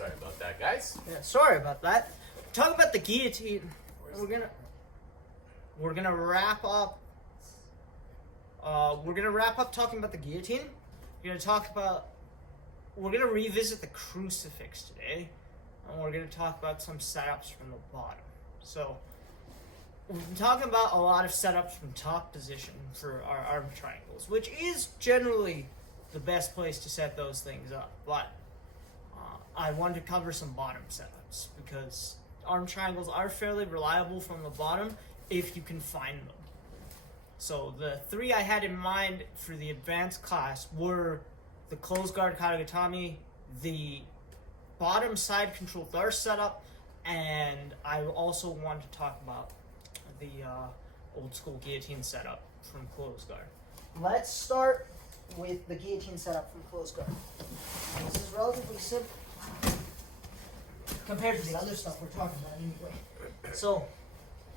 Sorry about that, guys. Yeah, sorry about that. Talk about the guillotine. We're gonna wrap up. We're gonna wrap up talking about the guillotine. We're gonna revisit the crucifix today, and we're gonna talk about some setups from the bottom. So we've been talking about a lot of setups from top position for our arm triangles, which is generally the best place to set those things up. But I wanted to cover some bottom setups because arm triangles are fairly reliable from the bottom if you can find them. So the three I had in mind for the advanced class were the closed guard Katakatami, the bottom side control Darce setup, and I also want to talk about the old school guillotine setup from closed guard. Let's start with the guillotine setup from closed guard. This is relatively simple compared to the other stuff we're talking about anyway. So,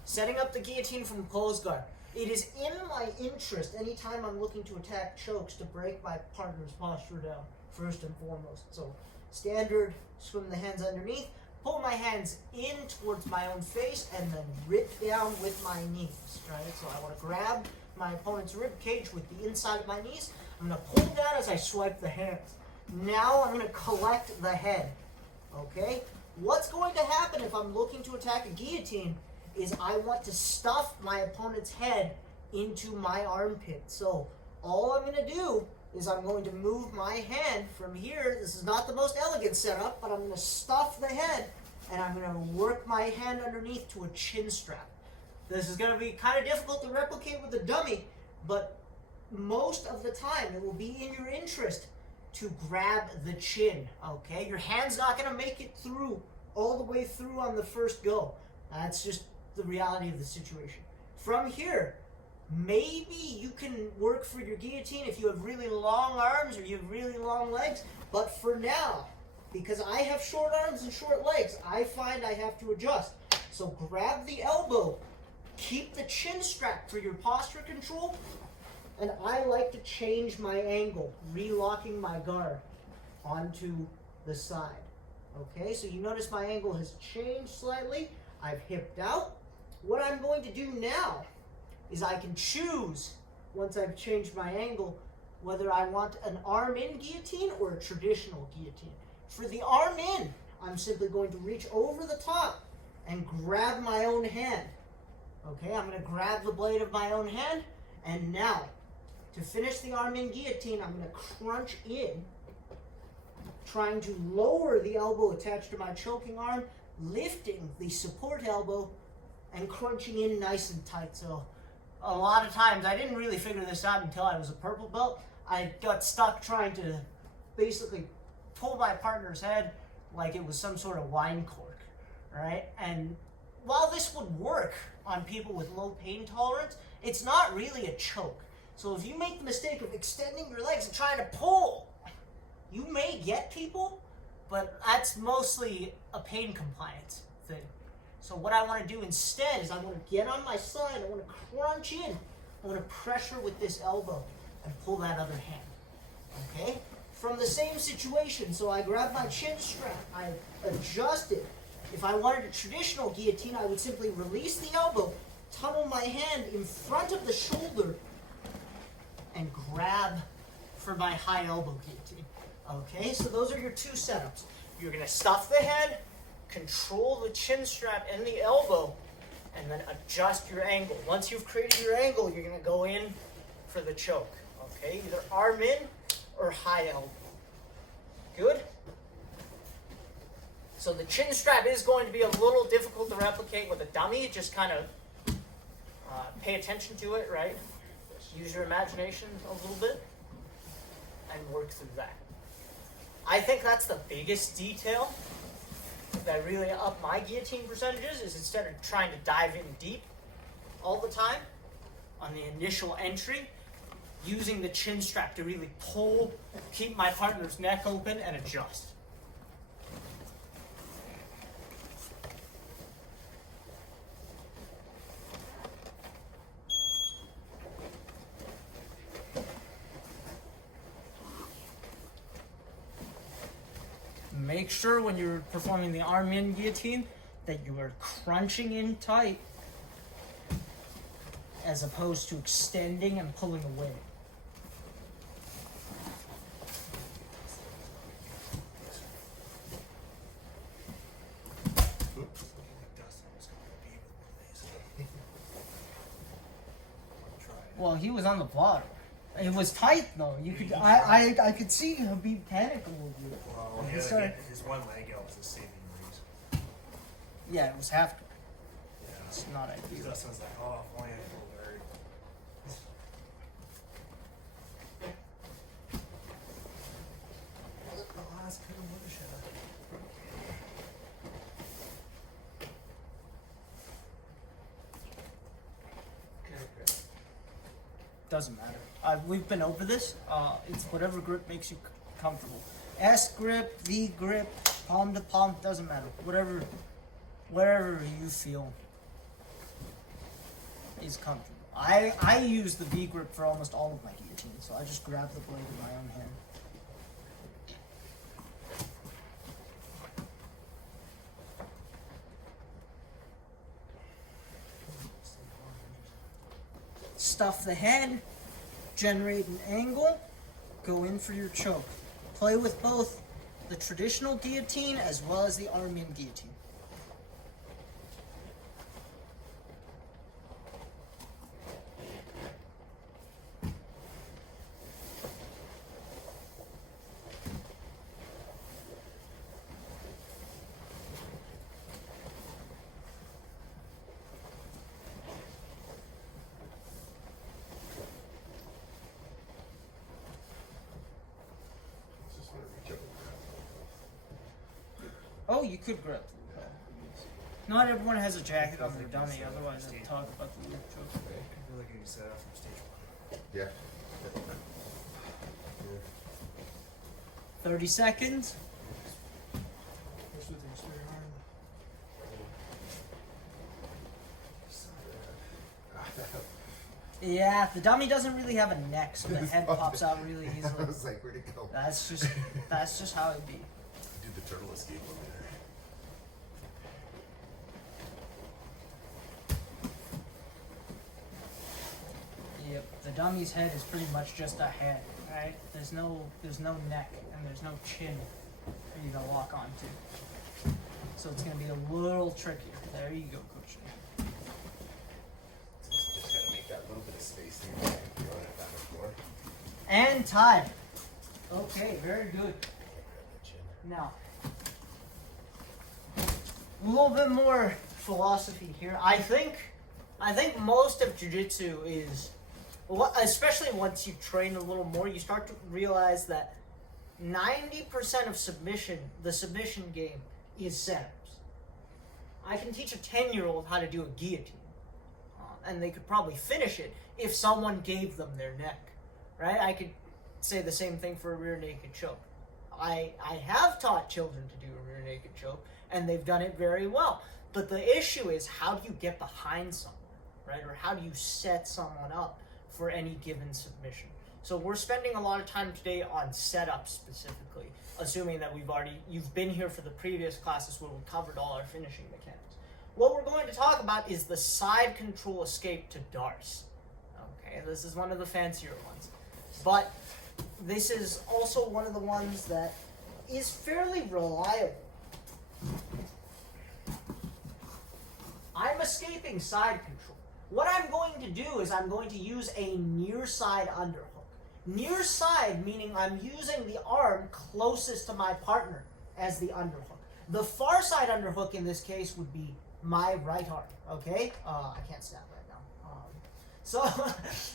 setting up the guillotine from closed guard. It is in my interest, anytime I'm looking to attack chokes, to break my partner's posture down, first and foremost. So, standard, swim the hands underneath, pull my hands in towards my own face, and then rip down with my knees, right? So I want to grab my opponent's rib cage with the inside of my knees. I'm going to pull down as I swipe the hands. Now I'm going to collect the head, okay? What's going to happen if I'm looking to attack a guillotine is I want to stuff my opponent's head into my armpit. So all I'm going to do is I'm going to move my hand from here. This is not the most elegant setup, but I'm going to stuff the head and I'm going to work my hand underneath to a chin strap. This is going to be kind of difficult to replicate with a dummy, but most of the time it will be in your interest to grab the chin, okay? Your hand's not going to make it through, all the way through on the first go. That's just the reality of the situation. From here, maybe you can work for your guillotine if you have really long arms or you have really long legs, but for now, because I have short arms and short legs, I find I have to adjust. So grab the elbow, keep the chin strap for your posture control, and I like to change my angle, relocking my guard onto the side. Okay, so you notice my angle has changed slightly. I've hipped out. What I'm going to do now is I can choose, once I've changed my angle, whether I want an arm-in guillotine or a traditional guillotine. For the arm-in, I'm simply going to reach over the top and grab my own hand. Okay, I'm going to grab the blade of my own hand, and now, to finish the arm-in guillotine, I'm going to crunch in, trying to lower the elbow attached to my choking arm, lifting the support elbow, and crunching in nice and tight. So a lot of times, I didn't really figure this out until I was a purple belt. I got stuck trying to basically pull my partner's head like it was some sort of wine cork, right? And while this would work on people with low pain tolerance, it's not really a choke. So if you make the mistake of extending your legs and trying to pull, you may get people, but that's mostly a pain compliance thing. So what I want to do instead is I want to get on my side, I want to crunch in, I want to pressure with this elbow and pull that other hand, okay? From the same situation, so I grab my chin strap, I adjust it. If I wanted a traditional guillotine, I would simply release the elbow, tunnel my hand in front of the shoulder, and grab for my high elbow guillotine. Okay, so those are your two setups. You're going to stuff the head, control the chin strap and the elbow, and then adjust your angle. Once you've created your angle, you're going to go in for the choke. Okay, either arm in or high elbow. Good? So the chin strap is going to be a little difficult to replicate with a dummy. Just kind of pay attention to it, right? Use your imagination a little bit and work through that. I think that's the biggest detail that really up my guillotine percentages is instead of trying to dive in deep all the time on the initial entry, using the chin strap to really pull, keep my partner's neck open and adjust. Make sure when you're performing the arm in guillotine that you are crunching in tight as opposed to extending and pulling away. Well, he was on the bottom. It was tight though. You could, I could see him be panicking with you. Well, his one leg out was a saving grace. Yeah, it was half. Yeah. It's not ideal. Dustin's like, oh, if only I pulled hard. The last kind of watershed. Doesn't matter. We've been over this. It's whatever grip makes you comfortable. S grip, V grip, palm to palm, doesn't matter. Whatever you feel is comfortable. I use the V grip for almost all of my guillotines, so I just grab the blade in my own hand. Stuff the head, generate an angle, go in for your choke. Play with both the traditional guillotine as well as the arm-in guillotine. Oh, you could grab the lapel. Not everyone has a jacket on their dummy, otherwise I'd talk about the loop choke. I feel like you can set up from stage 1. Yeah. 30 seconds. Yeah, the dummy doesn't really have a neck, so the head pops out really I easily. was like, where'd it go? That's just how it be. Did the turtle escape over there? Yep, the dummy's head is pretty much just a head, right? There's no neck and there's no chin for you to lock onto. So it's gonna be a little trickier. There you go, Coach. Just gotta make that little bit of space there. You don't have that much more. And time. Okay, very good. Now, a little bit more philosophy here. I think most of jiu-jitsu is, especially once you train a little more, you start to realize that 90% of the submission game is setups. I can teach a 10-year-old how to do a guillotine, and they could probably finish it if someone gave them their neck, right? I could say the same thing for a rear naked choke. I have taught children to do a rear naked choke, and they've done it very well. But the issue is, how do you get behind someone, right? Or how do you set someone up for any given submission? So we're spending a lot of time today on setups specifically, assuming that you've been here for the previous classes where we covered all our finishing mechanics. What we're going to talk about is the side control escape to Darce. Okay, this is one of the fancier ones. But this is also one of the ones that is fairly reliable. I'm escaping side control. What I'm going to do is I'm going to use a near side underhook. Near side meaning I'm using the arm closest to my partner as the underhook. The far side underhook in this case would be my right arm, okay? I can't snap right now. So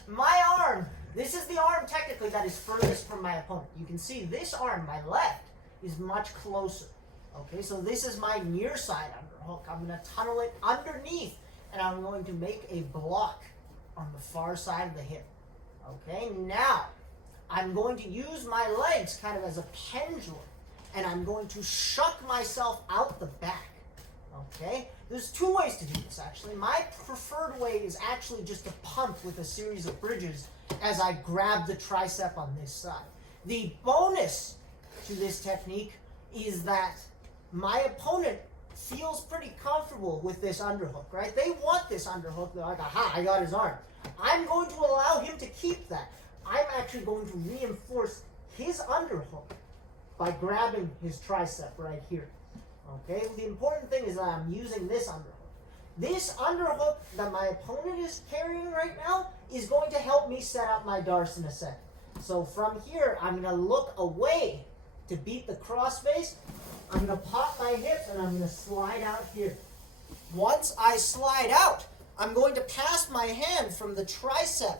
my arm, this is the arm technically that is furthest from my opponent. You can see this arm, my left, is much closer. Okay, so this is my near side underhook. I'm going to tunnel it underneath, and I'm going to make a block on the far side of the hip. Okay, now I'm going to use my legs kind of as a pendulum, and I'm going to shuck myself out the back. Okay, there's two ways to do this actually. My preferred way is actually just to pump with a series of bridges as I grab the tricep on this side. The bonus to this technique is that my opponent feels pretty comfortable with this underhook, right? They want this underhook. They're like, aha, I got his arm. I'm going to allow him to keep that. I'm actually going to reinforce his underhook by grabbing his tricep right here. Okay, the important thing is that I'm using this underhook. This underhook that my opponent is carrying right now is going to help me set up my Darce in a second. So from here, I'm going to look away to beat the crossface. I'm going to pop my hips and I'm going to slide out here. Once I slide out, I'm going to pass my hand from the tricep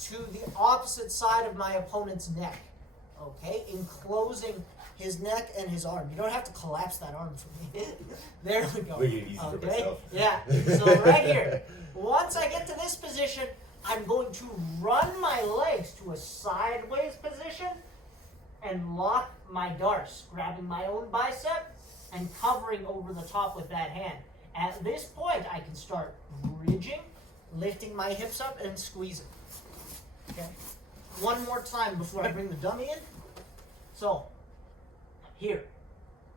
to the opposite side of my opponent's neck. Okay, enclosing his neck and his arm. You don't have to collapse that arm for me. There we go. Make it easy for myself. Yeah. So right here, once I get to this position, I'm going to run my legs to a sideways position and lock my Darce, grabbing my own bicep and covering over the top with that hand. At this point, I can start bridging, lifting my hips up and squeezing. Okay. One more time before I bring the dummy in. So, here.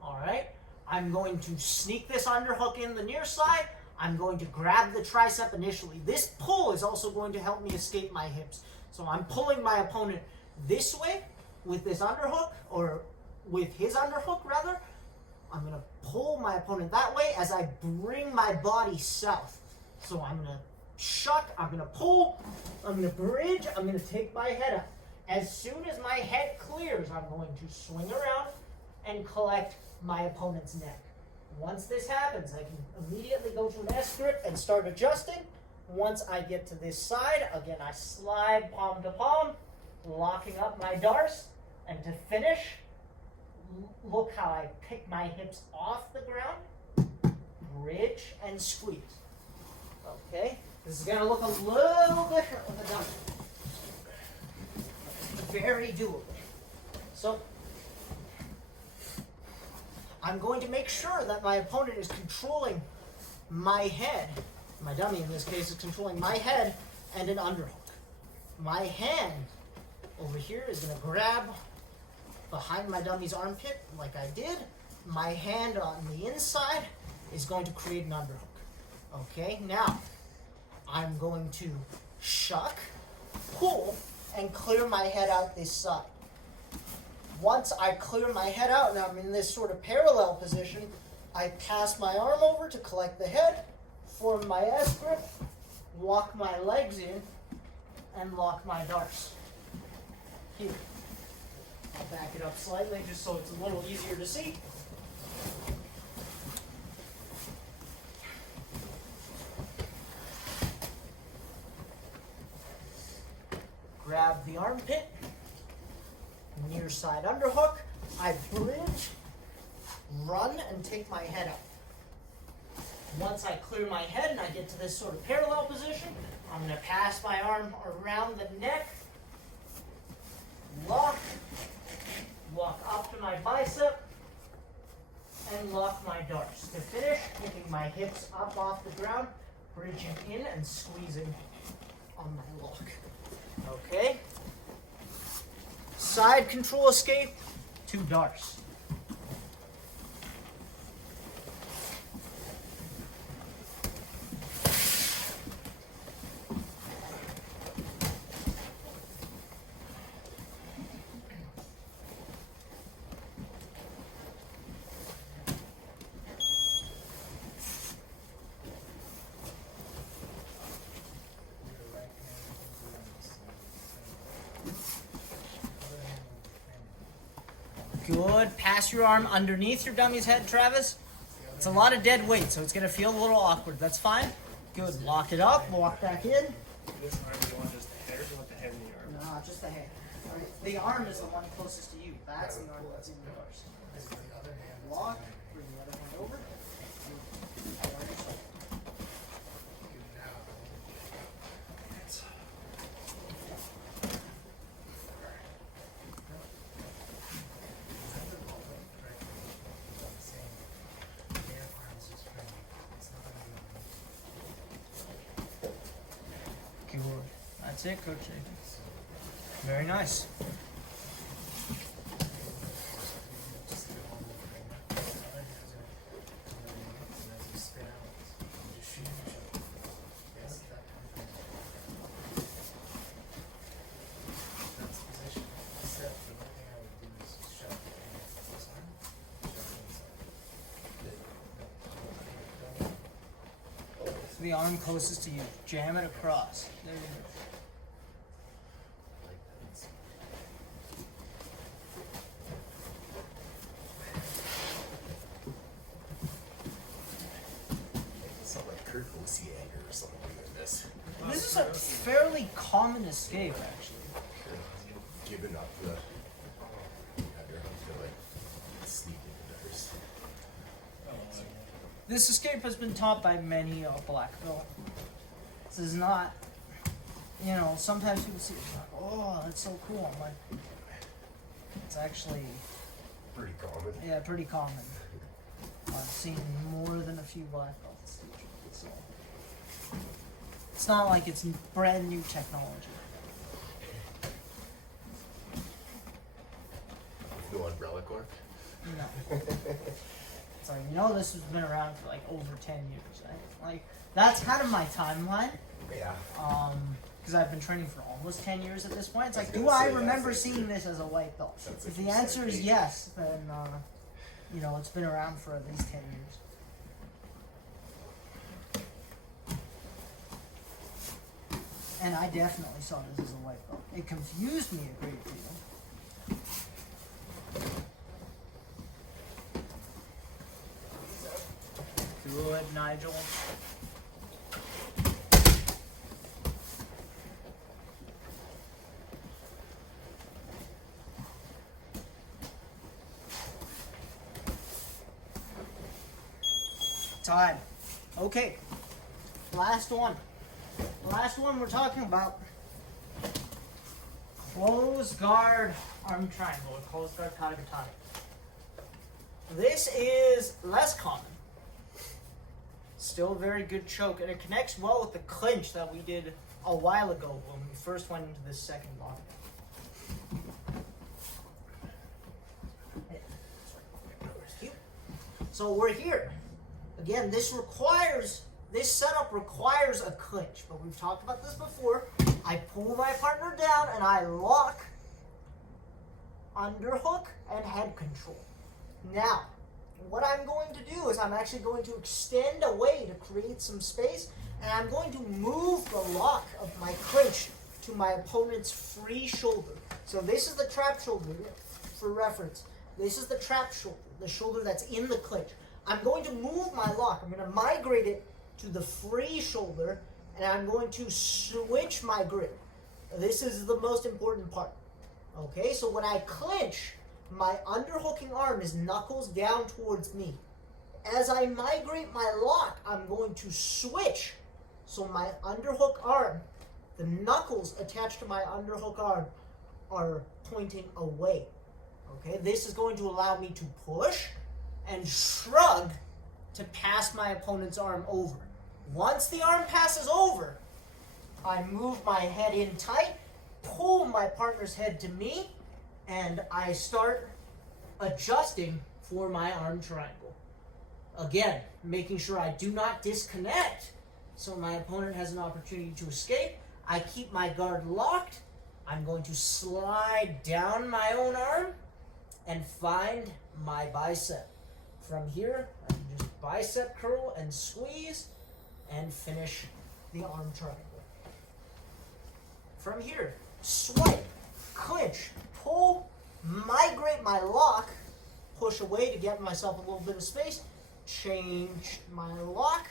Alright. I'm going to sneak this underhook in the near side. I'm going to grab the tricep initially. This pull is also going to help me escape my hips. So I'm pulling my opponent this way with this underhook, or with his underhook rather. I'm going to pull my opponent that way as I bring my body south. So I'm going to shuck, I'm going to pull, I'm going to bridge, I'm going to take my head up. As soon as my head clears, I'm going to swing around and collect my opponent's neck. Once this happens, I can immediately go to an S grip and start adjusting. Once I get to this side, again, I slide palm to palm, locking up my Darce. And to finish, look how I pick my hips off the ground, bridge, and squeeze. Okay? This is going to look a little different with a dummy. Very doable. So, I'm going to make sure that my opponent is controlling my head. My dummy, in this case, is controlling my head and an underhook. My hand over here is going to grab behind my dummy's armpit like I did. My hand on the inside is going to create an underhook. Okay, now I'm going to shuck, pull, and clear my head out this side. Once I clear my head out, now I'm in this sort of parallel position, I pass my arm over to collect the head, form my S grip, walk my legs in, and lock my Darce. Here. I'll back it up slightly just so it's a little easier to see. Grab the armpit, near side underhook, I bridge, run, and take my head up. Once I clear my head and I get to this sort of parallel position, I'm going to pass my arm around the neck, lock, walk up to my bicep, and lock my Darce. To finish, picking my hips up off the ground, bridging in and squeezing on my lock. Okay. Side control escape to Darce. Good. Pass your arm underneath your dummy's head, Travis. It's a lot of dead weight, so it's going to feel a little awkward. That's fine. Good. Lock it up. Walk back in. This arm, do you want just the head or do you want the head and the arm? No, just the head. All right. The arm is the one closest to you. That's the arm that's in the Darce. Lock. Bring the other hand over. That's it, Coach. Very nice. the arm closest to you. Jam it across. There you go. Like that. It's not like Kurt Osiander or something like this. This is a fairly common escape, actually. Giving up the. I feel like sneaking into Darce. This escape has been taught by many black belt. This is not, you know, sometimes people see it like, oh, that's so cool. I'm like, it's actually, Pretty common. yeah, pretty common. I've seen more than a few black belts teach it, so it's not like it's brand new technology. No umbrella corp. No. It's like, you know, this has been around for like over 10 years, right? Like, that's kind of my timeline. Yeah. Because I've been training for almost 10 years at this point. It's I was like, do gonna I say, remember that's seeing this as a white belt? That's If like the you answer said, is age. yes, then, you know, it's been around for at least 10 years. And I definitely saw this as a white belt. It confused me a great deal. Good, Nigel. Time. Okay. Last one. Last one we're talking about. Close guard arm triangle or close guard Katakatami. This is less common. Still a very good choke, and it connects well with the clinch that we did a while ago when we first went into this second block. So we're here. Again, this setup requires a clinch, but we've talked about this before. I pull my partner down and I lock, underhook, and head control. Now, what I'm going to do is I'm actually going to extend away to create some space, and I'm going to move the lock of my clinch to my opponent's free shoulder. So this is the trap shoulder, for reference. This is the trap shoulder, the shoulder that's in the clinch. I'm going to move my lock. I'm going to migrate it to the free shoulder, and I'm going to switch my grip. This is the most important part. Okay, so when I clinch, my underhooking arm is knuckles down towards me. As I migrate my lock, I'm going to switch. So my underhook arm, the knuckles attached to my underhook arm are pointing away. Okay, this is going to allow me to push and shrug to pass my opponent's arm over. Once the arm passes over, I move my head in tight, pull my partner's head to me, and I start adjusting for my arm triangle. Again, making sure I do not disconnect so my opponent has an opportunity to escape. I keep my guard locked. I'm going to slide down my own arm and find my bicep. From here, I can just bicep curl and squeeze and finish the arm triangle. From here, swipe, clinch, pull, migrate my lock, push away to get myself a little bit of space, change my lock.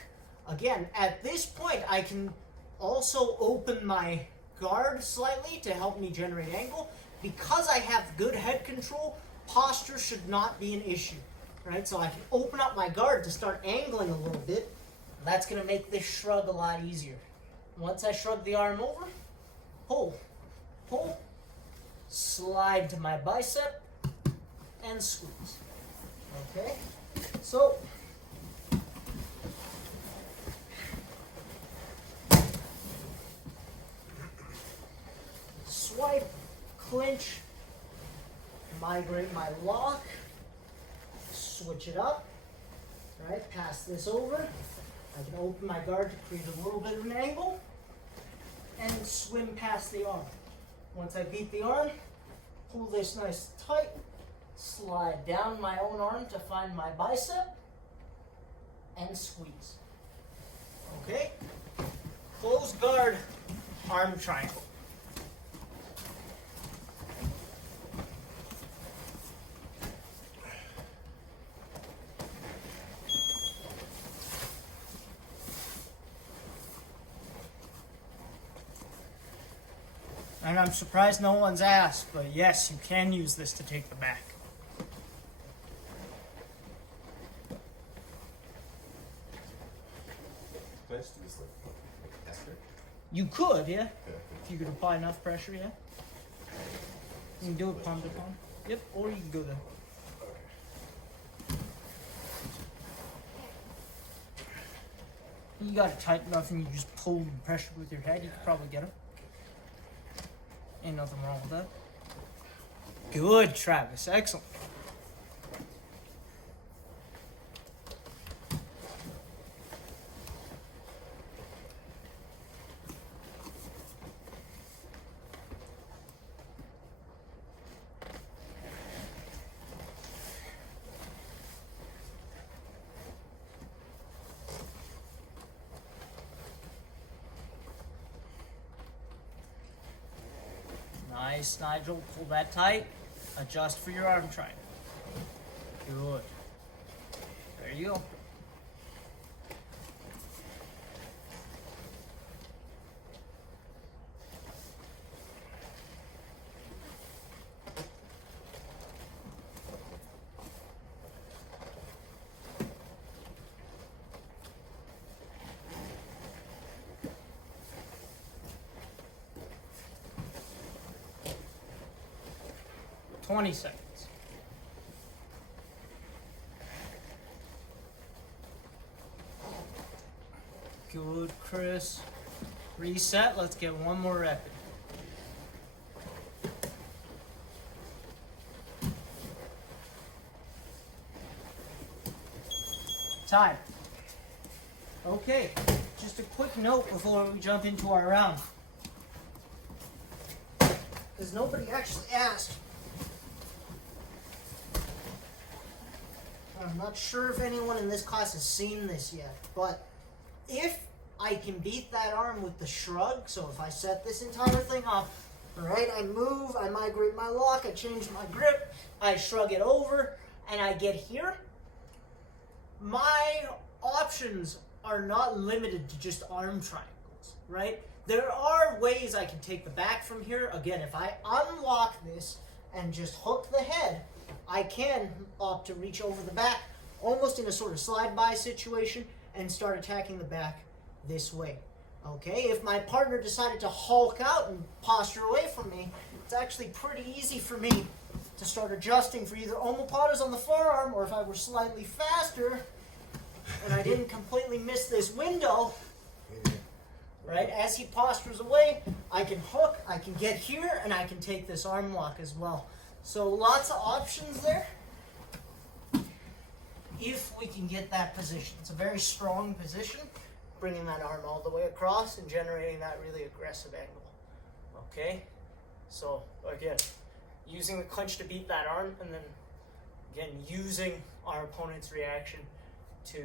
Again, at this point, I can also open my guard slightly to help me generate angle. Because I have good head control, posture should not be an issue. Right, so I can open up my guard to start angling a little bit. That's going to make this shrug a lot easier. Once I shrug the arm over, pull, pull, slide to my bicep, and squeeze. Okay, so swipe, clinch, migrate my lock, switch it up, right, pass this over. I can open my guard to create a little bit of an angle and swim past the arm. Once I beat the arm, pull this nice tight, slide down my own arm to find my bicep, and squeeze. Okay? Close guard, arm triangle. And I'm surprised no one's asked, but yes, you can use this to take the back. Can I just do this like Esther? You could, yeah? Yeah. If you could apply enough pressure, yeah? You can do it palm to palm. Yep, or you can go there. You got it tight enough and you just pull and pressure with your head, you could probably get him. Ain't nothing wrong with that. Good, Travis. Excellent. Nice, Nigel. Pull that tight. Adjust for your arm triangle. Good. There you go. $20 seconds. Good, Chris. Reset. Let's get one more rep in. Time. Okay, just a quick note before we jump into our round. Because nobody actually asked. I'm not sure if anyone in this class has seen this yet, but if I can beat that arm with the shrug, so if I set this entire thing up, alright, I move, I migrate my lock, I change my grip, I shrug it over, and I get here, my options are not limited to just arm triangles, right? There are ways I can take the back from here. Again, if I unlock this and just hook the head, I can opt to reach over the back, almost in a sort of slide-by situation, and start attacking the back this way. Okay, if my partner decided to hulk out and posture away from me, it's actually pretty easy for me to start adjusting for either omoplatas on the forearm, or if I were slightly faster and I didn't completely miss this window, right, as he postures away, I can hook, I can get here, and I can take this arm lock as well. So lots of options there if we can get that position. It's a very strong position, bringing that arm all the way across and generating that really aggressive angle. Okay? So, again, using the clinch to beat that arm, and then, again, using our opponent's reaction to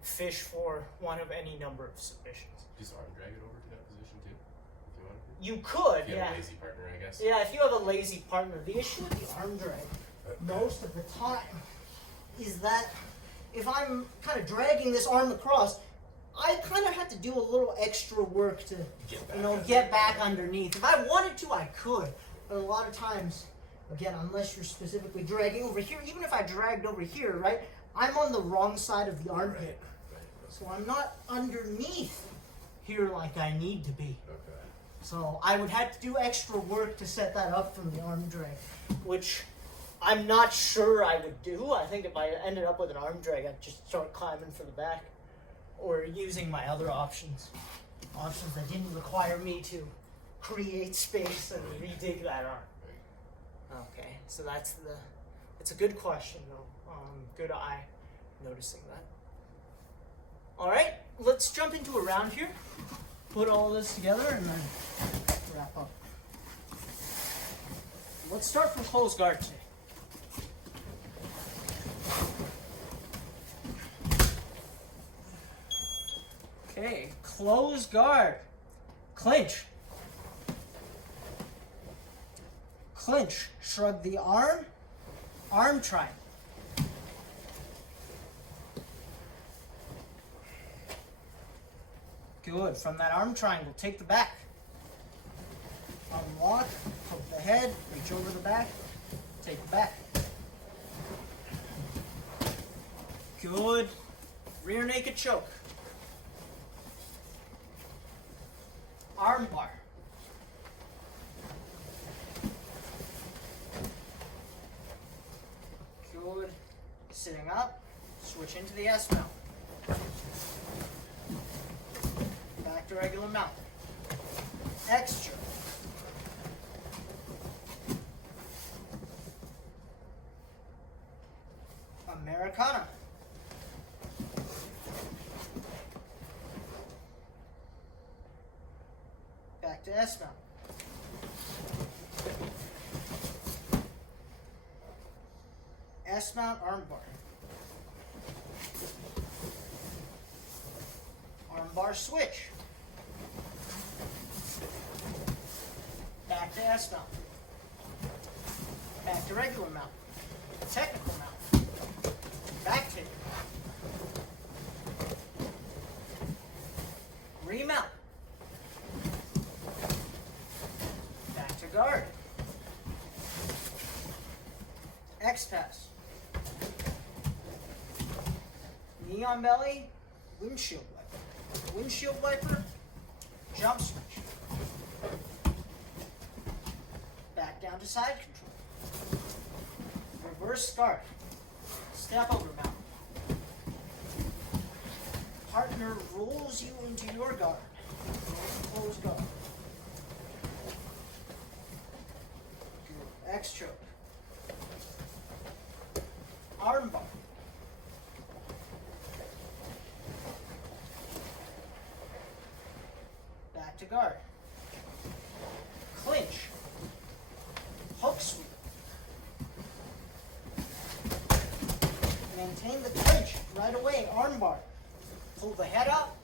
fish for one of any number of submissions. Just arm drag it over to that position too, if you want to. You could, If you yeah. have a lazy partner, I guess. Yeah, if you have a lazy partner, the issue with the arm drag most of the time is that if I'm kind of dragging this arm across, I kind of have to do a little extra work to, get back underneath. If I wanted to, I could, but a lot of times, again, unless you're specifically dragging over here, even if I dragged over here, right, I'm on the wrong side of the armpit, so I'm not underneath here like I need to be. Okay. So I would have to do extra work to set that up from the arm drag, which I'm not sure I would do. I think if I ended up with an arm drag, I'd just start climbing for the back, or using my other options that didn't require me to create space and redig that arm. Okay, so it's a good question though. Good eye noticing that. All right, let's jump into a round here. Put all this together and then wrap up. Let's start from close guard today. Okay, close guard. Clinch. Clinch. Shrug the arm. Arm triangle. Good. From that arm triangle, take the back. Unlock, hook the head, reach over the back, take the back. Good. Rear naked choke. Arm bar. Good. Sitting up, switch into the S mount. Back to regular mount. Extra. Americana. Back to S mount. S mount armbar. Armbar switch. Back to S mount. Back to regular mount. Technical mount. Back kick. Remount. Back to guard. X-pass. Knee on belly. Windshield wiper. Windshield wiper. Jump switch. Back down to side control. Reverse scarf. Step over mount. Partner rolls you into your guard. Close guard. Good. X choke. Armbar. Back to guard. Clinch. Hook sweep. Maintain the clinch right away. Armbar. Pull the head up.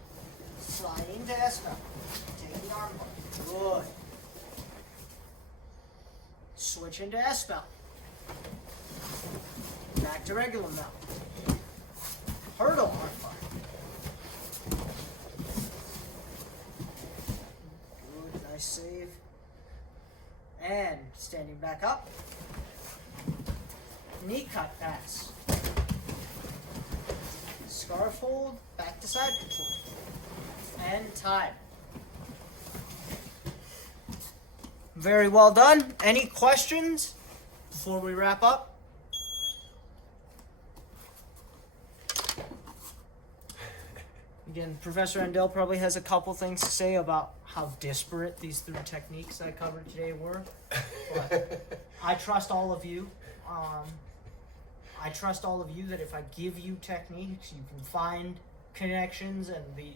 Slide into S mount. Take the armbar. Good. Switch into S mount. Back to regular mount. Hurdle armbar. Good. Nice save. And standing back up. Knee cut pass. Scarf hold, back to side control. And time. Very well done. Any questions before we wrap up? Again, Professor Andel probably has a couple things to say about how disparate these three techniques I covered today were. But I trust all of you. I trust all of you that if I give you techniques, you can find connections and the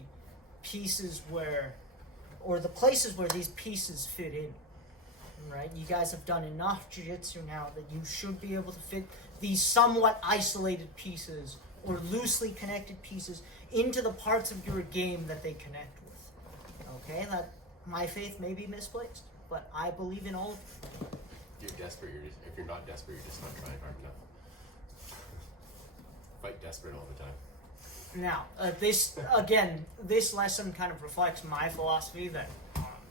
pieces where, or the places where these pieces fit in, right? You guys have done enough jiu-jitsu now that you should be able to fit these somewhat isolated pieces or loosely connected pieces into the parts of your game that they connect with. Okay, that my faith may be misplaced, but I believe in all of you. If you're desperate, if you're not desperate, you're just not trying hard enough. Fight desperate all the time. Now, this lesson kind of reflects my philosophy that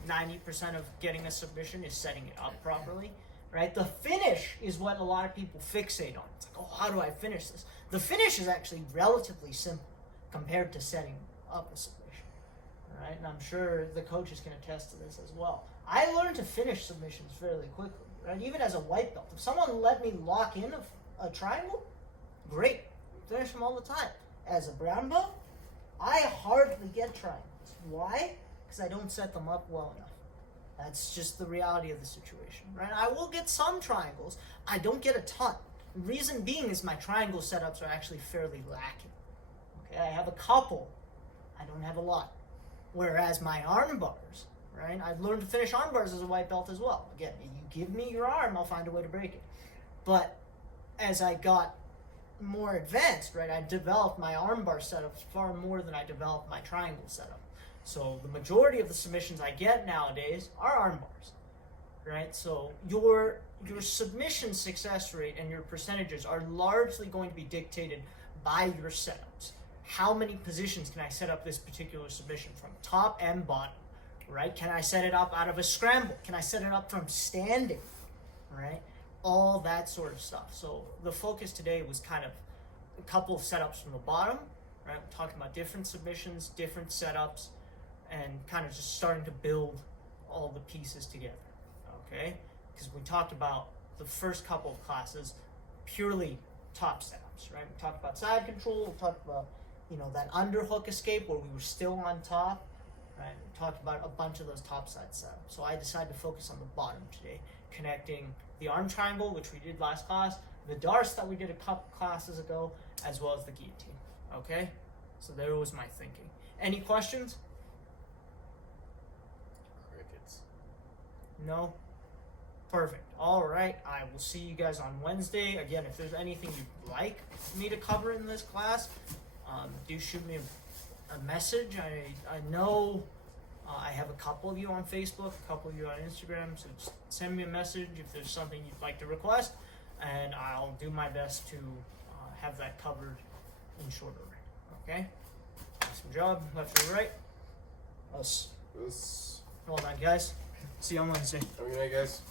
90% of getting a submission is setting it up properly, right? The finish is what a lot of people fixate on. It's like, oh, how do I finish this? The finish is actually relatively simple compared to setting up a submission, right? And I'm sure the coaches can attest to this as well. I learned to finish submissions fairly quickly, right? Even as a white belt. If someone let me lock in a triangle, great. Finish them all the time. As a brown belt, I hardly get triangles. Why? Because I don't set them up well enough. That's just the reality of the situation, right? I will get some triangles. I don't get a ton. The reason being is my triangle setups are actually fairly lacking. Okay, I have a couple. I don't have a lot. Whereas my arm bars, right? I've learned to finish arm bars as a white belt as well. Again, you give me your arm, I'll find a way to break it. But as I got more advanced, right? I developed my armbar setups far more than I developed my triangle setup. So the majority of the submissions I get nowadays are arm bars, right? So your submission success rate and your percentages are largely going to be dictated by your setups. How many positions can I set up this particular submission from, top and bottom, right? Can I set it up out of a scramble? Can I set it up from standing, right? All that sort of stuff. So the focus today was kind of a couple of setups from the bottom, right? We're talking about different submissions, different setups, and kind of just starting to build all the pieces together, okay? Because we talked about the first couple of classes purely top setups, right? We talked about side control, we talked about, that underhook escape where we were still on top, right? We talked about a bunch of those top side setups. So I decided to focus on the bottom today, connecting the arm triangle, which we did last class, the Darce that we did a couple classes ago, as well as the guillotine, okay? So there was my thinking. Any questions? No? Perfect. All right. I will see you guys on Wednesday. Again, if there's anything you'd like me to cover in this class, do shoot me a message. I know I have a couple of you on Facebook, a couple of you on Instagram, so just send me a message if there's something you'd like to request, and I'll do my best to have that covered in short order. Okay? Awesome job. Left or right? Us. Hold on, guys. See you on Wednesday. Have a good night, guys.